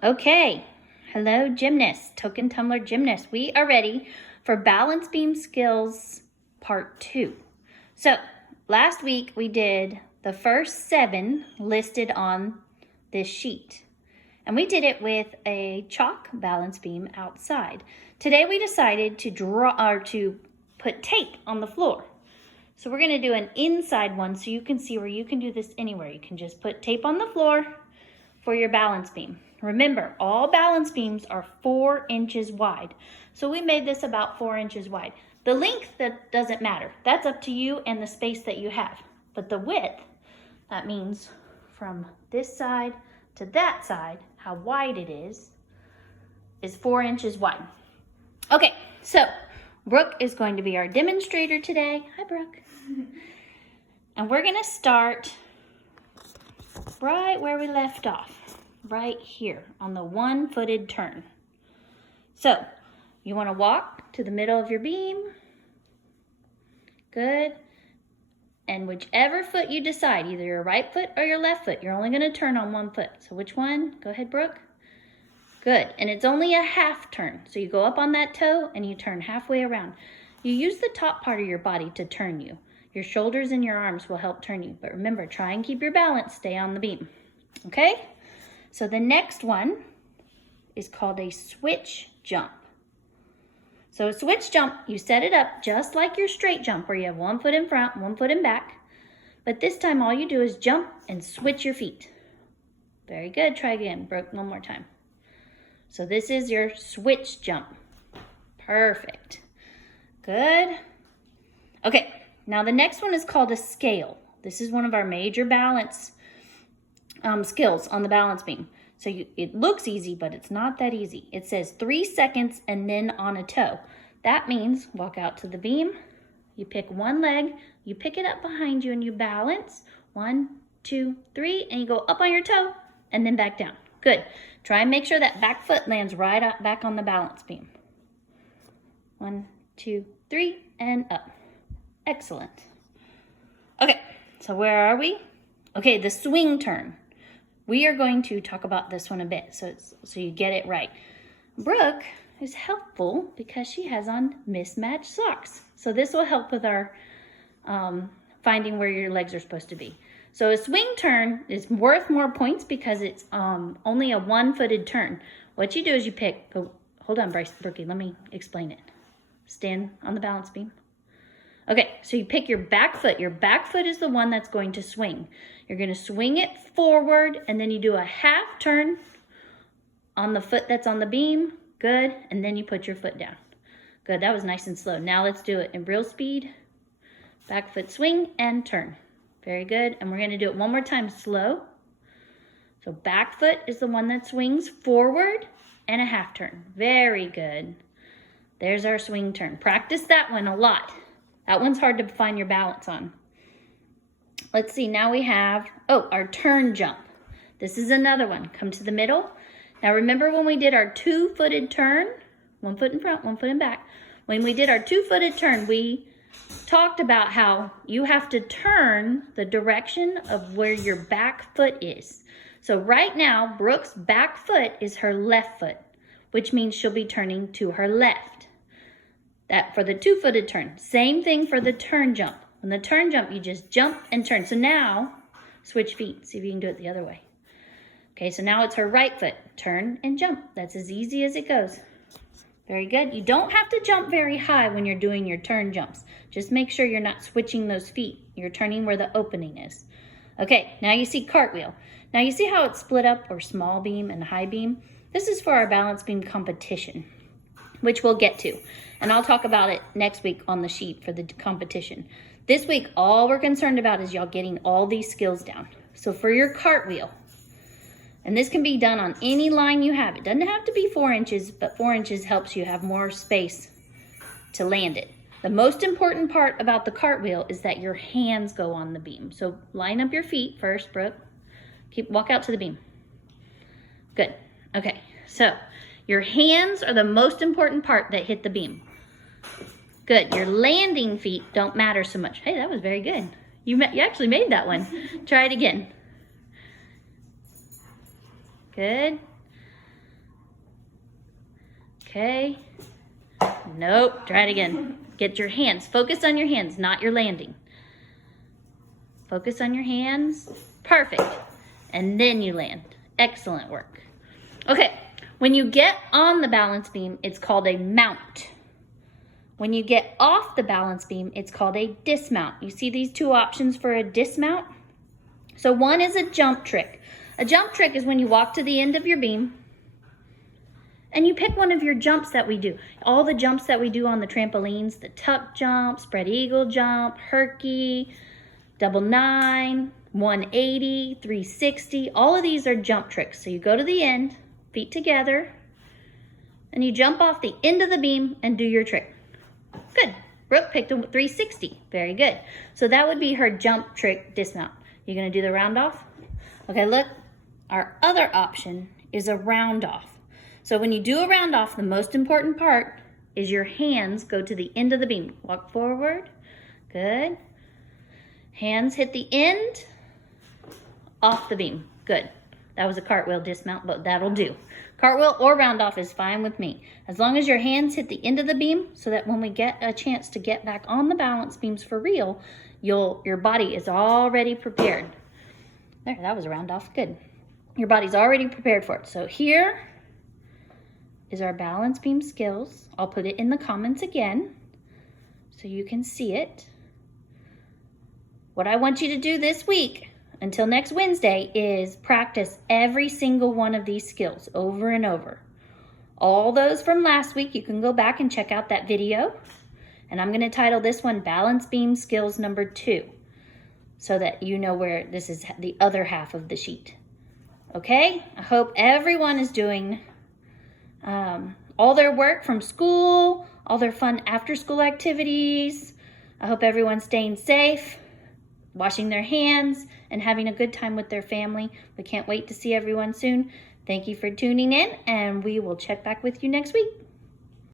Okay, hello gymnasts, token tumbler gymnasts. We are ready for balance beam skills part 2. So last week we did the first 7 listed on this sheet. And we did it with a chalk balance beam outside. Today we decided to put tape on the floor. So we're gonna do an inside one so you can see where you can do this anywhere. You can just put tape on the floor for your balance beam. Remember, all balance beams are 4 inches wide. So we made this about 4 inches wide. The length, that doesn't matter. That's up to you and the space that you have. But the width, that means from this side to that side, how wide it is 4 inches wide. Okay, so Brooke is going to be our demonstrator today. Hi, Brooke. And we're gonna start right where we left off, right here on the one-footed turn. So you want to walk to the middle of your beam. Good. And whichever foot you decide, either your right foot or your left foot, you're only going to turn on one foot. So which one? Go ahead, Brooke. Good. And it's only a half turn. So you go up on that toe and you turn halfway around. You use the top part of your body to turn you. Your shoulders and your arms will help turn you. But remember, try and keep your balance. Stay on the beam. Okay? So the next one is called a switch jump. So a switch jump, you set it up just like your straight jump where you have one foot in front, one foot in back. But this time all you do is jump and switch your feet. Very good. Try again. Brooke, one more time. So this is your switch jump. Perfect. Good. Okay. Now the next one is called a scale. This is one of our major balance skills on the balance beam. So it looks easy, but it's not that easy. It says 3 seconds and then on a toe. That means walk out to the beam, you pick one leg, you pick it up behind you and you balance. 1, 2, 3, and you go up on your toe and then back down. Good. Try and make sure that back foot lands right up back on the balance beam. 1, 2, 3, and up. Excellent. Okay, so where are we? Okay, the swing turn. We are going to talk about this one a bit so you get it right. Brooke is helpful because she has on mismatched socks. So this will help with our finding where your legs are supposed to be. So a swing turn is worth more points because it's only a one-footed turn. What you do is you pick, hold on, Brookie, let me explain it. Stand on the balance beam. Okay, so you pick your back foot. Your back foot is the one that's going to swing. You're going to swing it forward, and then you do a half turn on the foot that's on the beam. Good, and then you put your foot down. Good, that was nice and slow. Now let's do it in real speed. Back foot swing and turn. Very good, and we're going to do it one more time slow. So back foot is the one that swings forward and a half turn. Very good. There's our swing turn. Practice that one a lot. That one's hard to find your balance on. Let's see, now we have, our turn jump. This is another one. Come to the middle. Now remember when we did our two-footed turn, one foot in front, one foot in back. When we did our two-footed turn, we talked about how you have to turn the direction of where your back foot is. So right now, Brooke's back foot is her left foot, which means she'll be turning to her left. That for the two-footed turn. Same thing for the turn jump. When the turn jump, you just jump and turn. So now, switch feet. See if you can do it the other way. Okay, so now it's her right foot. Turn and jump. That's as easy as it goes. Very good. You don't have to jump very high when you're doing your turn jumps. Just make sure you're not switching those feet. You're turning where the opening is. Okay, now you see cartwheel. Now you see how it's split up, or small beam and high beam? This is for our balance beam competition, which we'll get to. And I'll talk about it next week on the sheet for the competition. This week, all we're concerned about is y'all getting all these skills down. So for your cartwheel, and this can be done on any line you have. It doesn't have to be 4 inches, but 4 inches helps you have more space to land it. The most important part about the cartwheel is that your hands go on the beam. So line up your feet first, Brooke. Walk out to the beam. Good. Okay, so your hands are the most important part that hit the beam. Good. Your landing feet don't matter so much. Hey, that was very good. You actually made that one. Try it again. Good. Okay. Nope, try it again. Get your hands, focus on your hands, not your landing. Focus on your hands, perfect. And then you land, excellent work. Okay, when you get on the balance beam, it's called a mount. When you get off the balance beam, it's called a dismount. You see these two options for a dismount? So one is a jump trick. A jump trick is when you walk to the end of your beam and you pick one of your jumps that we do. All the jumps that we do on the trampolines, the tuck jump, spread eagle jump, herky, double 9, 180, 360, all of these are jump tricks. So you go to the end, feet together, and you jump off the end of the beam and do your trick. Good. Brooke picked a 360. Very good. So that would be her jump trick dismount. You're going to do the round off? Okay, look. Our other option is a round off. So when you do a round off, the most important part is your hands go to the end of the beam. Walk forward. Good. Hands hit the end, off the beam. Good. That was a cartwheel dismount, but that'll do. Cartwheel or round off is fine with me. As long as your hands hit the end of the beam so that when we get a chance to get back on the balance beams for real, your body is already prepared. There, that was a round off. Good. Your body's already prepared for it. So here is our balance beam skills. I'll put it in the comments again so you can see it. What I want you to do this week until next Wednesday is practice every single one of these skills over and over. All those from last week, you can go back and check out that video. And I'm going to title this one Balance Beam Skills Number 2 so that you know where this is the other half of the sheet. Okay? I hope everyone is doing all their work from school, all their fun after-school activities. I hope everyone's staying safe, washing their hands, and having a good time with their family. We can't wait to see everyone soon. Thank you for tuning in, and we will check back with you next week.